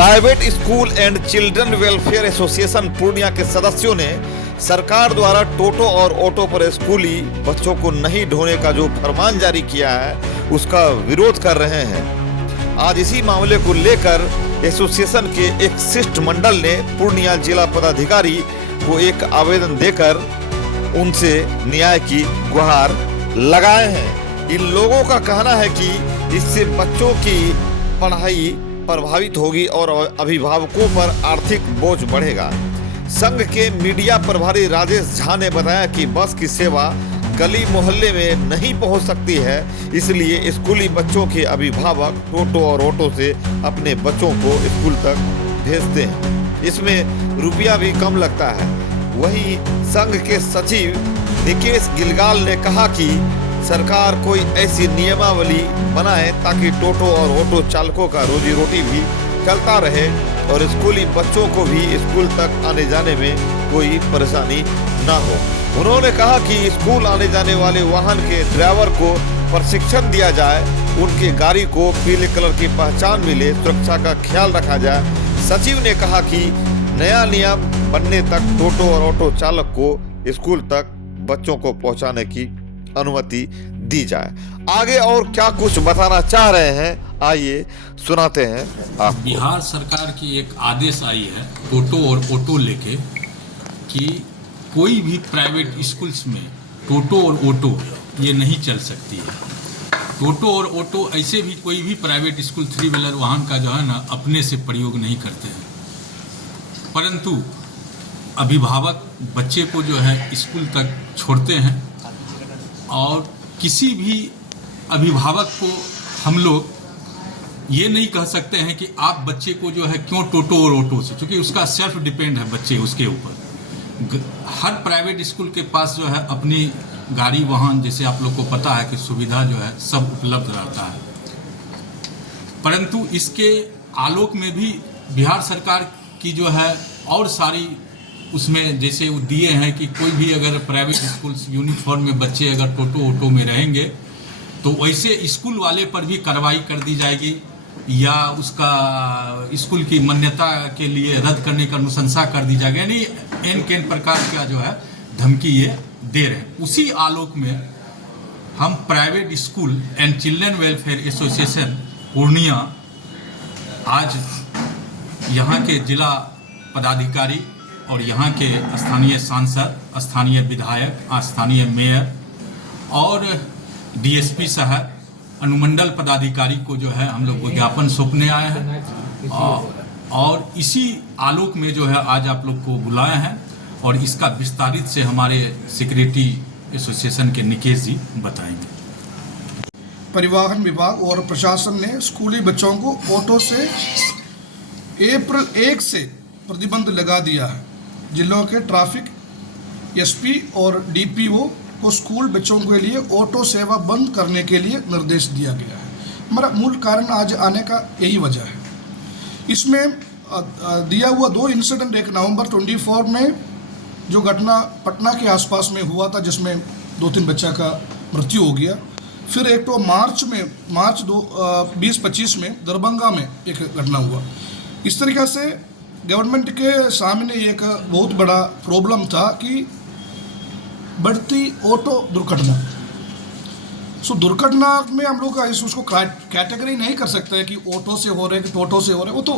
Private school and children welfare association Purnia के सदस्यों ने सरकार द्वारा टोटो और ऑटो पर स्कूली बच्चों को नहीं ढोने का जो फरमान जारी किया है उसका विरोध कर रहे हैं। आज इसी मामले को लेकर एसोसिएशन के एक शिष्टमंडल ने पूर्णिया जिला पदाधिकारी को एक आवेदन देकर उनसे न्याय की गुहार लगाए हैं। इन लोगों का कहना है कि इससे बच्चों की पढ़ाई प्रभावित होगी और अभिभावकों पर आर्थिक बोझ बढ़ेगा। संघ के मीडिया प्रभारी राजेश झा ने बताया कि बस की सेवा गली मोहल्ले में नहीं पहुंच सकती है, इसलिए स्कूली बच्चों के अभिभावक टोटो और ऑटो से अपने बच्चों को स्कूल तक भेजते हैं। इसमें रुपया भी कम लगता है। वहीं संघ के सचिव निकेश गिलगाल ने कहा कि सरकार कोई ऐसी नियमावली बनाए ताकि टोटो और ऑटो चालकों का रोजी रोटी भी चलता रहे और स्कूली बच्चों को भी स्कूल तक आने जाने में कोई परेशानी ना हो। उन्होंने कहा कि स्कूल आने जाने वाले वाहन के ड्राइवर को प्रशिक्षण दिया जाए, उनके गाड़ी को पीले कलर की पहचान मिले, सुरक्षा का ख्याल रखा जाए। सचिव ने कहा कि नया नियम बनने तक टोटो और ऑटो चालक को स्कूल तक बच्चों को पहुंचाने की अनुमति दी जाए। आगे और क्या कुछ बताना चाह रहे हैं, आइए सुनाते हैं आपको। बिहार सरकार की एक आदेश आई है टोटो और ऑटो लेके कि कोई भी प्राइवेट स्कूल्स में टोटो और ऑटो ये नहीं चल सकती है। टोटो और ऑटो ऐसे भी कोई भी प्राइवेट स्कूल 3 व्हीलर वाहन का जो है ना अपने से प्रयोग नहीं करते हैं, परंतु अभिभावक बच्चे को जो है स्कूल तक छोड़ते हैं और किसी भी अभिभावक को हम लोग ये नहीं कह सकते हैं कि आप बच्चे को जो है क्यों टोटो और ऑटो से, क्योंकि उसका सेल्फ डिपेंड है बच्चे उसके ऊपर। हर प्राइवेट स्कूल के पास जो है अपनी गाड़ी वाहन, जैसे आप लोग को पता है कि सुविधा जो है सब उपलब्ध रहता है, परंतु इसके आलोक में भी बिहार सरकार की जो है और सारी उसमें जैसे वो दिए हैं कि कोई भी अगर प्राइवेट स्कूल यूनिफॉर्म में बच्चे अगर टोटो ऑटो में रहेंगे तो वैसे स्कूल वाले पर भी कार्रवाई कर दी जाएगी या उसका स्कूल की मान्यता के लिए रद्द करने का अनुशंसा कर दी जाएगी। यानी एन केन प्रकार का जो है धमकी ये दे रहे हैं। उसी आलोक में हम private school and children welfare association Purnia आज यहाँ के जिला पदाधिकारी और यहाँ के स्थानीय सांसद, स्थानीय विधायक, स्थानीय मेयर और डीएसपी साहब, अनुमंडल पदाधिकारी को जो है हम लोग ज्ञापन सौंपने आए हैं और इसी आलोक में जो है आज आप लोग को बुलाया है और इसका विस्तारित से हमारे सेक्रेटरी एसोसिएशन के निकेश जी बताएंगे। परिवहन विभाग और प्रशासन ने स्कूली बच्चों को ऑटो से अप्रैल 1 से प्रतिबंध लगा दिया है। जिलों के ट्रैफिक एसपी और डीपीओ को स्कूल बच्चों के लिए ऑटो सेवा बंद करने के लिए निर्देश दिया गया है। हमारा मूल कारण आज आने का यही वजह है। इसमें दिया हुआ 2 इंसिडेंट, एक नवंबर 24 में जो घटना पटना के आसपास में हुआ था जिसमें 2-3 बच्चा का मृत्यु हो गया, फिर एक तो मार्च 2025 में दरभंगा में एक घटना हुआ। इस तरीक़े से गवर्नमेंट के सामने एक बहुत बड़ा प्रॉब्लम था कि बढ़ती ऑटो दुर्घटना। दुर्घटना में हम लोग उसको कैटेगरी नहीं कर सकते कि ऑटो से हो रहे कि टोटो से हो रहे, वो तो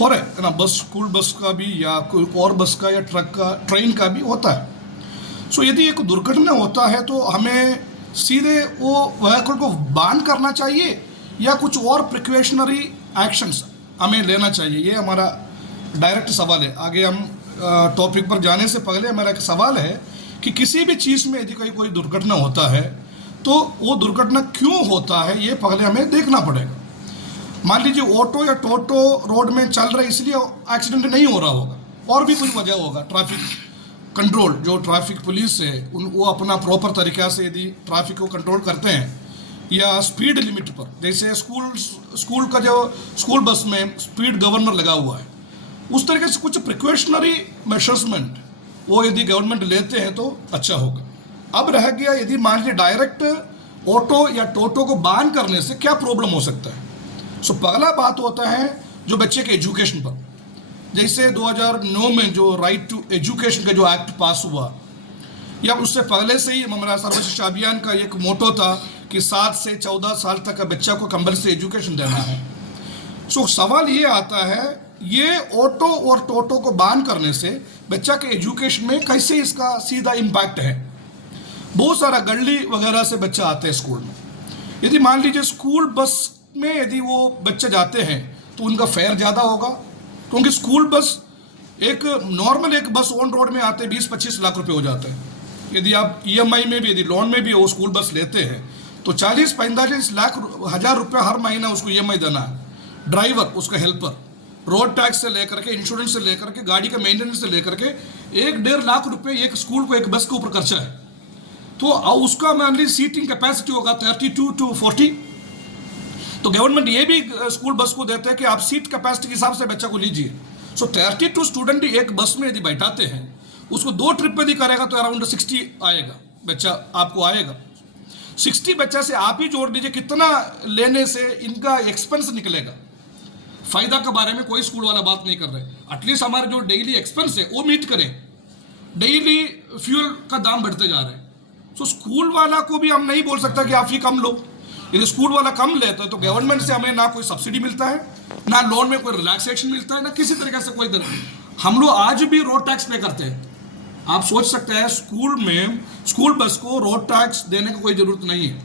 हो रहे है ना। बस, स्कूल बस का भी या कोई और बस का या ट्रक का, ट्रेन का भी होता है। यदि एक दुर्घटना होता है तो हमें सीधे वो व्हीकल को बैन करना चाहिए या कुछ और प्रिकॉशनरी एक्शंस हमें लेना चाहिए, ये हमारा डायरेक्ट सवाल है। आगे हम टॉपिक पर जाने से पहले हमारा एक सवाल है कि किसी भी चीज़ में यदि कोई दुर्घटना होता है तो वो दुर्घटना क्यों होता है ये पहले हमें देखना पड़ेगा। मान लीजिए ऑटो या टोटो रोड में चल रहे इसलिए एक्सीडेंट नहीं हो रहा होगा, और भी कुछ वजह होगा। ट्रैफिक कंट्रोल, जो ट्रैफिक पुलिस है वो अपना प्रॉपर तरीक़ा से यदि ट्रैफिक को कंट्रोल करते हैं या स्पीड लिमिट पर, जैसे स्कूल का जो स्कूल बस में स्पीड गवर्नर लगा हुआ है, उस तरीके से कुछ प्रिकॉशनरी मेजर्समेंट वो यदि गवर्नमेंट लेते हैं तो अच्छा होगा। अब रह गया यदि मान लीजिए डायरेक्ट ऑटो या टोटो को बैन करने से क्या प्रॉब्लम हो सकता है। पहला बात होता है जो बच्चे के एजुकेशन पर, जैसे 2009 में जो राइट टू एजुकेशन का जो एक्ट पास हुआ, या उससे पहले से ही हमारा सर्व शिक्षा अभियान का एक मोटो था कि 7 से 14 साल तक का बच्चा को कंपल्सरी एजुकेशन देना है। सो सवाल ये आता है, ये ऑटो और टोटो को बैन करने से बच्चा के एजुकेशन में कैसे इसका सीधा इम्पैक्ट है। बहुत सारा गली वगैरह से बच्चा आते हैं स्कूल में। यदि मान लीजिए स्कूल बस में यदि वो बच्चे जाते हैं तो उनका फेयर ज़्यादा होगा, क्योंकि स्कूल बस एक नॉर्मल एक बस ऑन रोड में आते 20-25 लाख रुपए हो जाते हैं। यदि आप EMI में भी, यदि लोन में भी वो स्कूल बस लेते हैं तो 40-45 लाख हज़ार रुपये हर महीना उसको EMI देना है। ड्राइवर, उसका हेल्पर, रोड टैक्स से लेकर के, इंश्योरेंस से लेकर के, गाड़ी का मेंटेनेंस से लेकर के 1-1.5 लाख रुपए एक स्कूल को, एक बस के ऊपर खर्चा है। तो उसका मान लीजिए सीटिंग कैपेसिटी होगा 32 to 40। तो गवर्नमेंट ये भी स्कूल बस को देते हैं कि आप सीट कैपेसिटी के हिसाब से बच्चा को लीजिए। सो 32 स्टूडेंट एक बस में यदि बैठाते हैं, उसको 2 ट्रिप यदि करेगा तो अराउंड 60 आएगा बच्चा, आपको आएगा 60 बच्चा से आप ही जोड़ दीजिए कितना लेने से इनका एक्सपेंस निकलेगा। फायदा के बारे में कोई स्कूल वाला बात नहीं कर रहे, एटलीस्ट हमारे जो डेली एक्सपेंस है वो मीट करें। डेली फ्यूल का दाम बढ़ते जा रहे हैं, तो स्कूल वाला को भी हम नहीं बोल सकता कि आप ही कम लो। यदि स्कूल वाला कम लेता है तो गवर्नमेंट से हमें ना कोई सब्सिडी मिलता है, ना लोन में कोई रिलैक्सेशन मिलता है, ना किसी तरीके से कोई हम लोग आज भी रोड टैक्स पे करते हैं। आप सोच सकते हैं स्कूल में स्कूल बस को रोड टैक्स देने की कोई जरूरत नहीं है,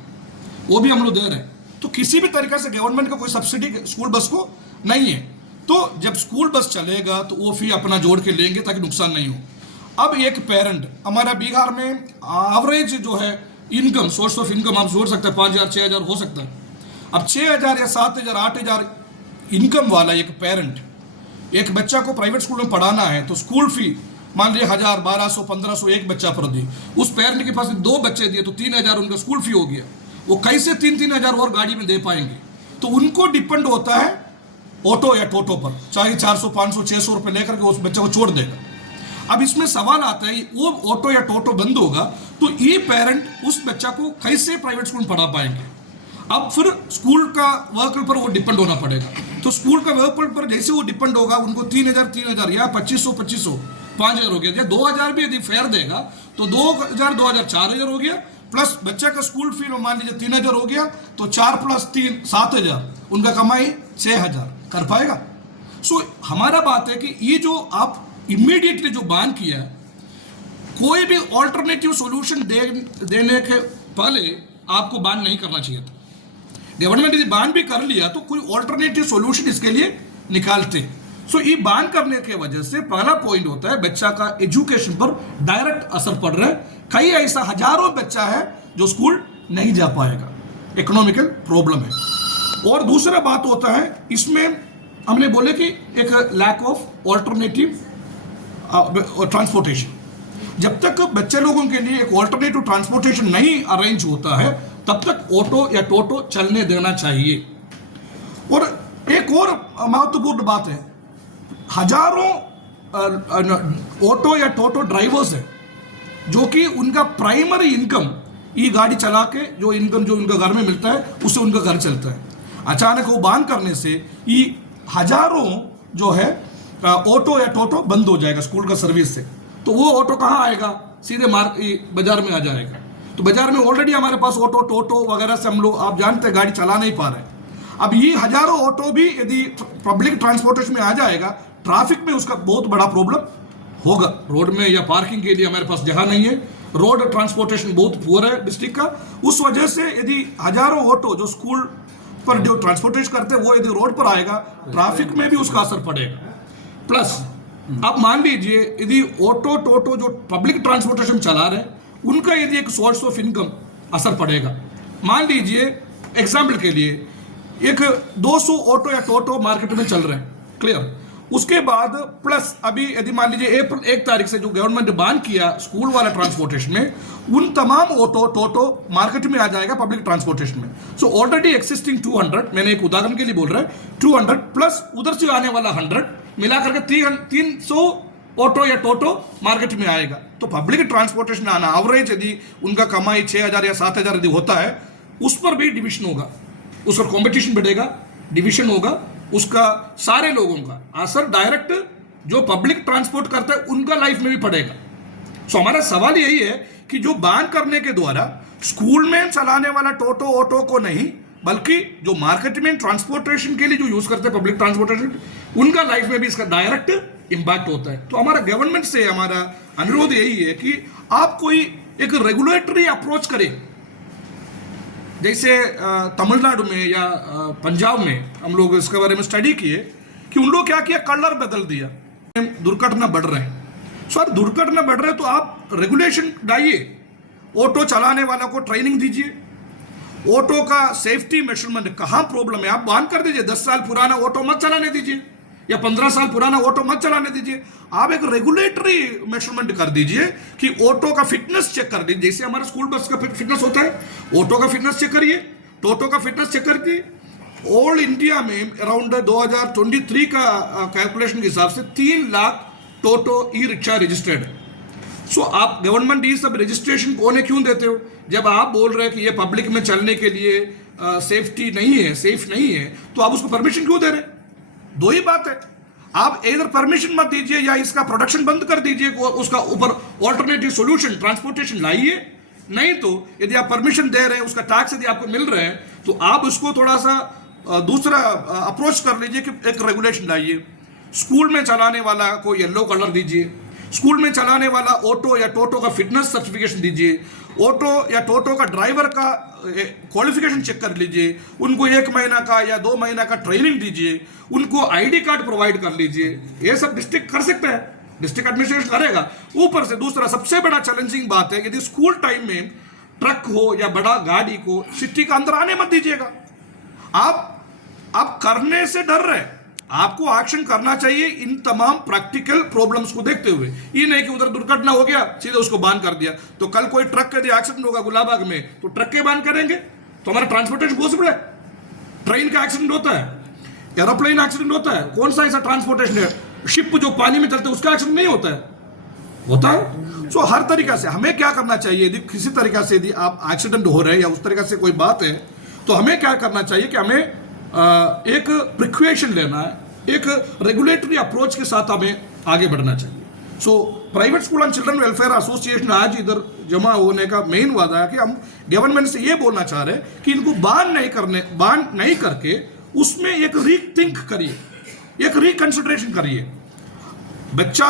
वो भी हम लोग दे रहे हैं। तो किसी भी तरीके से गवर्नमेंट का कोई सब्सिडी स्कूल बस को नहीं है। तो जब स्कूल बस चलेगा तो वो फी अपना जोड़ के लेंगे ताकि नुकसान नहीं हो। अब एक पेरेंट, हमारा बिहार में एवरेज जो है इनकम, सोर्स ऑफ इनकम आप जोड़ सकते हैं 5,000-6,000 हो सकता है। अब 6,000 या 7,000 8,000 इनकम वाला एक पेरेंट एक बच्चा को प्राइवेट स्कूल में पढ़ाना है तो स्कूल फी मान लीजिए 1,000, 1,200, 1,500 एक बच्चा पर दी। उस पेरेंट के पास 2 बच्चे दिए तो 3,000 उनका स्कूल फी हो गया। वो कैसे 3,000 और गाड़ी में दे पाएंगे? तो उनको डिपेंड होता है ऑटो या टोटो पर, चाहे 400, 500, 600 रुपये लेकर के उस बच्चे को छोड़ देगा। अब इसमें सवाल आता है, वो ऑटो या टोटो बंद होगा तो ये पेरेंट उस बच्चा को कैसे प्राइवेट स्कूल में पढ़ा पाएंगे? अब फिर स्कूल का वर्कर पर वो डिपेंड होना पड़ेगा। तो स्कूल का वर्कर पर जैसे वो डिपेंड होगा, उनको 3,000 या 2,500 5,000 हो गया, या 2,000 भी यदि फेयर देगा तो 2,000 4,000 हो गया, प्लस बच्चा का स्कूल फी मान लीजिए 3,000 हो गया, तो 4 + 3 7,000, उनका कमाई 6,000 कर पाएगा। सो हमारा बात है कि ये जो आप इमीडिएटली जो बैन किया, कोई भी ऑल्टरनेटिव सॉल्यूशन देने के पहले आपको बैन नहीं करना चाहिए था। गवर्नमेंट यदि बैन भी कर लिया तो कोई ऑल्टरनेटिव सॉल्यूशन इसके लिए निकालते। सो ये बैन करने के वजह से पहला पॉइंट होता है बच्चा का एजुकेशन पर डायरेक्ट असर पड़ रहा है। कई ऐसा हजारों बच्चा है जो स्कूल नहीं जा पाएगा, इकोनॉमिकल प्रॉब्लम है। और दूसरा बात होता है इसमें हमने बोले कि एक लैक ऑफ ऑल्टरनेटिव ट्रांसपोर्टेशन। जब तक बच्चे लोगों के लिए एक ऑल्टरनेटिव ट्रांसपोर्टेशन नहीं अरेंज होता है तब तक ऑटो या टोटो चलने देना चाहिए। और एक और महत्वपूर्ण बात है, हजारों ऑटो या टोटो ड्राइवर्स हैं जो कि उनका प्राइमरी इनकम ये गाड़ी चला के जो इनकम जो उनका घर में मिलता है उससे उनका घर चलता है। अचानक वो बैन करने से ये हजारों जो है ऑटो या टोटो बंद हो जाएगा स्कूल का सर्विस से। तो वो ऑटो कहाँ आएगा? सीधे बाजार में आ जाएगा। तो बाजार में ऑलरेडी हमारे पास ऑटो टोटो वगैरह से हम लोग, आप जानते हैं, गाड़ी चला नहीं पा रहे। अब ये हजारों ऑटो भी यदि पब्लिक ट्रांसपोर्टेशन में आ जाएगा, ट्रैफिक में उसका बहुत बड़ा प्रॉब्लम होगा। रोड में या पार्किंग के लिए हमारे पास जगह नहीं है, रोड ट्रांसपोर्टेशन बहुत पुअर है डिस्ट्रिक्ट का। उस वजह से यदि हजारों ऑटो जो स्कूल पर जो ट्रांसपोर्टेशन करते हैं वो यदि रोड पर आएगा, ट्रैफिक में भी उसका असर पड़ेगा। प्लस अब मान लीजिए यदि ऑटो टोटो जो पब्लिक ट्रांसपोर्टेशन चला रहे हैं उनका यदि एक सोर्स ऑफ इनकम असर पड़ेगा। मान लीजिए एग्जाम्पल के लिए एक 200 ऑटो या टोटो मार्केट में चल रहे हैं, क्लियर। उसके बाद प्लस अभी यदि मान लीजिए अप्रैल 1 तारीख से जो गवर्नमेंट ने बैन किया स्कूल वाला ट्रांसपोर्टेशन में, उन तमाम ऑटो टोटो मार्केट में आ जाएगा पब्लिक ट्रांसपोर्टेशन में। सो ऑलरेडी एक्सिस्टिंग 200, मैंने एक उदाहरण के लिए बोल रहा है, 200 प्लस उधर से आने वाला 100 मिला करके 300 ऑटो या टोटो मार्केट में आएगा। तो पब्लिक ट्रांसपोर्टेशन आना एवरेज यदि उनका कमाई 6,000 या 7,000 यदि होता है, उस पर भी डिविजन होगा, उस पर कॉम्पिटिशन बढ़ेगा, डिविजन होगा, उसका सारे लोगों का असर डायरेक्ट जो पब्लिक ट्रांसपोर्ट करता है उनका लाइफ में भी पड़ेगा। सो हमारा सवाल यही है कि जो बैन करने के द्वारा स्कूल में चलाने वाला टोटो ऑटो को नहीं, बल्कि जो मार्केट में ट्रांसपोर्टेशन के लिए जो यूज करते हैं पब्लिक ट्रांसपोर्टेशन, उनका लाइफ में भी इसका डायरेक्ट इंपैक्ट होता है। तो हमारा गवर्नमेंट से हमारा अनुरोध यही है कि आप कोई एक रेगुलेटरी अप्रोच करें। जैसे तमिलनाडु में या पंजाब में हम लोग इसके बारे में स्टडी किए कि उन लोग क्या किया, कलर बदल दिया, दुर्घटना बढ़ रहे हैं। सर दुर्घटना बढ़ रहे हैं तो आप रेगुलेशन लाइए, ऑटो चलाने वाला को ट्रेनिंग दीजिए, ऑटो का सेफ्टी मेजरमेंट कहाँ प्रॉब्लम है आप बंद कर दीजिए। 10 साल पुराना ऑटो मत चलाने दीजिए या 15 साल पुराना ऑटो मत चलाने दीजिए। आप एक रेगुलेटरी मेजरमेंट कर दीजिए कि ऑटो का फिटनेस चेक कर दीजिए, जैसे हमारा स्कूल बस का फिटनेस होता है, ऑटो का फिटनेस चेक करिए, टोटो का फिटनेस चेक करके। ऑल इंडिया में अराउंड 2023 का कैलकुलेशन के हिसाब से 3 लाख टोटो ई रिक्शा रजिस्टर्ड है। सो आप गवर्नमेंट ये सब रजिस्ट्रेशन कोने क्यों देते हो? जब आप बोल रहे हैं कि ये पब्लिक में चलने के लिए सेफ्टी नहीं है, सेफ नहीं है, तो आप उसको परमिशन क्यों दे रहे? दो ही बात है, आप इधर परमिशन मत दीजिए या इसका प्रोडक्शन बंद कर दीजिए, उसका ऊपर ऑल्टरनेटिव सॉल्यूशन ट्रांसपोर्टेशन लाइए। नहीं तो यदि आप परमिशन दे रहे हैं, उसका टैक्स यदि आपको मिल रहे हैं, तो आप उसको थोड़ा सा दूसरा अप्रोच कर लीजिए कि एक रेगुलेशन लाइए। स्कूल में चलाने वाला को येलो कलर दीजिए, स्कूल में चलाने वाला ऑटो या टोटो का फिटनेस सर्टिफिकेशन दीजिए, ऑटो या टोटो का ड्राइवर का क्वालिफिकेशन चेक कर लीजिए, उनको 1 महीना का या 2 महीना का ट्रेनिंग दीजिए, उनको आईडी कार्ड प्रोवाइड कर लीजिए। ये सब डिस्ट्रिक्ट कर सकते हैं, डिस्ट्रिक्ट एडमिनिस्ट्रेशन करेगा। ऊपर से दूसरा सबसे बड़ा चैलेंजिंग बात है, यदि स्कूल टाइम में ट्रक हो या बड़ा गाड़ी को सिटी का अंदर आने मत दीजिएगा। आप करने से डर रहे, आपको एक्शन करना चाहिए इन तमाम प्रैक्टिकल प्रॉब्लम्स को देखते हुए। ये नहीं कि उधर दुर्घटना हो गया सीधे उसको बैन कर दिया, तो कल कोई ट्रक का यदि एक्सीडेंट होगा गुलाबाग में तो ट्रक के बैन करेंगे तो हमारा ट्रांसपोर्टेशन पॉसिबल है? ट्रेन का एक्सीडेंट होता है, एरोप्लेन एक्सीडेंट होता है, कौन सा ऐसा ट्रांसपोर्टेशन है? शिप जो पानी में चलते हैं उसका एक्सीडेंट नहीं होता है? होता है। सो हर तरीका से हमें क्या करना चाहिए, यदि किसी तरीका से यदि आप एक्सीडेंट हो रहे हैं या उस तरीका से कोई बात है, तो हमें क्या करना चाहिए कि हमें एक प्रिक्वेशन लेना है, एक रेगुलेटरी अप्रोच के साथ हमें आगे बढ़ना चाहिए। So private school and children welfare association आज इधर जमा होने का मेन वादा है कि हम गवर्नमेंट से ये बोलना चाह रहे हैं कि इनको बैन नहीं करके उसमें एक रीथिंक करिए, एक रिकंसिडरेशन करिए। बच्चा,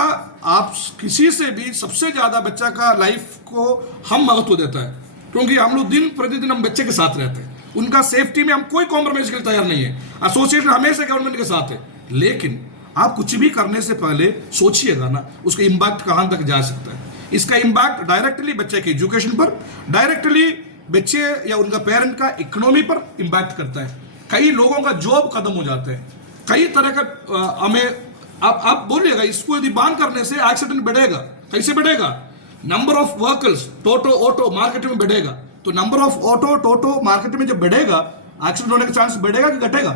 आप किसी से भी सबसे ज्यादा बच्चा का लाइफ को हम महत्व देता है, क्योंकि हम लोग दिन प्रतिदिन हम बच्चे के साथ रहते हैं, उनका सेफ्टी में हम कोई कॉम्प्रोमाइज के लिए तैयार नहीं है। एसोसिएशन हमेशा गवर्नमेंट के साथ है, लेकिन आप कुछ भी करने से पहले सोचिएगा ना उसका इम्पैक्ट कहां तक जा सकता है। इसका इम्पैक्ट डायरेक्टली बच्चे के एजुकेशन पर, डायरेक्टली बच्चे या उनका पेरेंट का इकोनॉमी पर इम्पैक्ट करता है। कई लोगों का जॉब खत्म हो जाते हैं, कई तरह का हमें आप बोलिएगा इसको यदि बैन करने से एक्सीडेंट बढ़ेगा, कैसे बढ़ेगा? Number of vehicles toto auto market में बढ़ेगा, तो number of auto toto market में जब बढ़ेगा एक्सीडेंट होने का चांस बढ़ेगा कि घटेगा?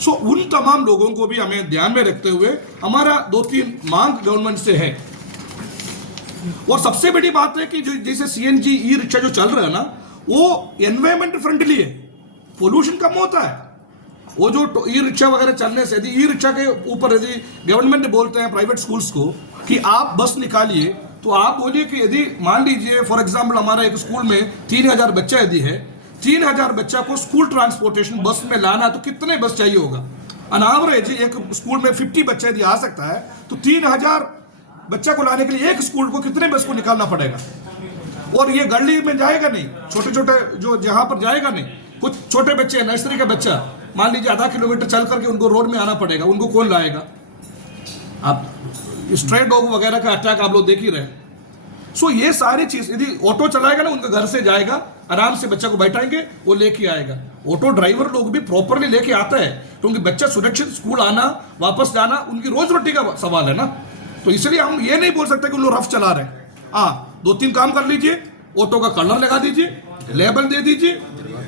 सो उन तमाम लोगों को भी हमें ध्यान में रखते हुए हमारा 2-3 मांग गवर्नमेंट से है। और सबसे बड़ी बात है कि जो जैसे सीएनजी ई रिक्शा जो चल रहा है ना, वो एनवायरमेंट फ्रेंडली है, पोल्यूशन कम होता है। वो जो ई रिक्शा वगैरह चलने से, यदि ई रिक्शा के ऊपर यदि गवर्नमेंट बोलते हैं प्राइवेट स्कूल्स को कि आप बस निकालिए, तो आप बोलिए कि यदि मान लीजिए फॉर एग्जाम्पल हमारा एक स्कूल में 3000 बच्चा यदि है, 3000 बच्चा को स्कूल ट्रांसपोर्टेशन बस में लाना, तो कितने बस चाहिए होगा? ऑन एवरेज एक स्कूल में 50 बच्चा यदि आ सकता है, तो 3000 बच्चा को लाने के लिए एक स्कूल को कितने बस को निकालना पड़ेगा? और ये गली में जाएगा नहीं, छोटे छोटे जो जहां पर जाएगा नहीं। कुछ छोटे बच्चे हैं, नर्सरी का बच्चा मान लीजिए आधा किलोमीटर चल करके उनको रोड में आना पड़ेगा, उनको कौन लाएगा? आप स्ट्रे डॉग वगैरह का अटैक आप लोग देख ही रहे। सो ये सारी चीज, यदि ऑटो चलाएगा ना, उनके घर से जाएगा, आराम से बच्चा को बैठाएंगे, वो लेके आएगा। ऑटो ड्राइवर लोग भी प्रॉपरली लेके आता है, क्योंकि बच्चा सुरक्षित स्कूल आना वापस जाना उनकी रोज रोटी का सवाल है ना। तो इसलिए हम ये नहीं बोल सकते कि लोग रफ चला रहे हैं। हाँ, 2-3 काम कर लीजिए, ऑटो का कलर लगा दीजिए, लेबल दे दीजिए,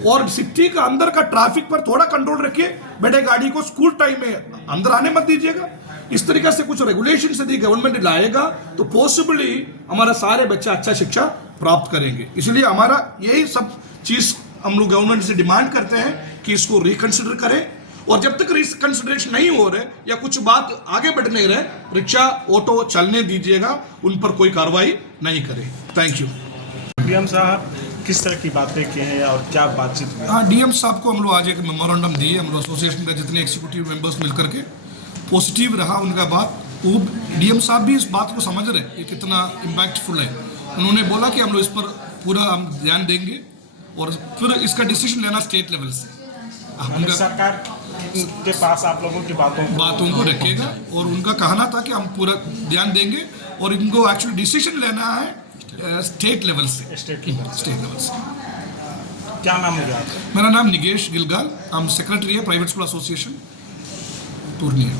और सिटी का अंदर का ट्रैफिक पर थोड़ा कंट्रोल रखिए। बड़े गाड़ी को स्कूल टाइम में अंदर आने मत दीजिएगा। इस तरीके से कुछ रेगुलेशन यदि गवर्नमेंट लाएगा तो पॉसिबली हमारा सारे बच्चा अच्छा शिक्षा प्राप्त करेंगे। इसलिए हमारा यही सब चीज हम लोग गवर्नमेंट से डिमांड करते हैं कि इसको रिकंसिडर करें और जब तक कंसिडरेशन नहीं हो रहे या कुछ बात आगे बढ़ नहीं रहे, रिक्शा ऑटो चलने दीजिएगा, उन पर कोई कार्रवाई नहीं करे। Thank you. डीएम साहब किस तरह की बातें की हैं और क्या बातचीत हुई? हाँ, डीएम साहब को हम लोग आज एक मेमोरेंडम दिए, हम लोग एसोसिएशन का जितने एग्जीक्यूटिव मेंबर्स मिलकर के, पॉजिटिव रहा उनका बात। वो डीएम साहब भी इस बात को समझ रहे ये कितना इम्पैक्टफुल है। उन्होंने बोला कि हम लोग इस पर पूरा हम ध्यान देंगे और फिर इसका डिसीजन लेना स्टेट लेवल से। यानी सरकार के पास आप लोगों की बातों को रखेगा और उनका कहना था कि हम पूरा ध्यान देंगे और इनको एक्चुअली डिसीजन लेना है स्टेट लेवल से। स्टेट लेवल से। क्या नाम है आपका? मेरा नाम निगेश गिलगाल, हम सेक्रेटरी है प्राइवेट स्कूल एसोसिएशन पूर्णिया।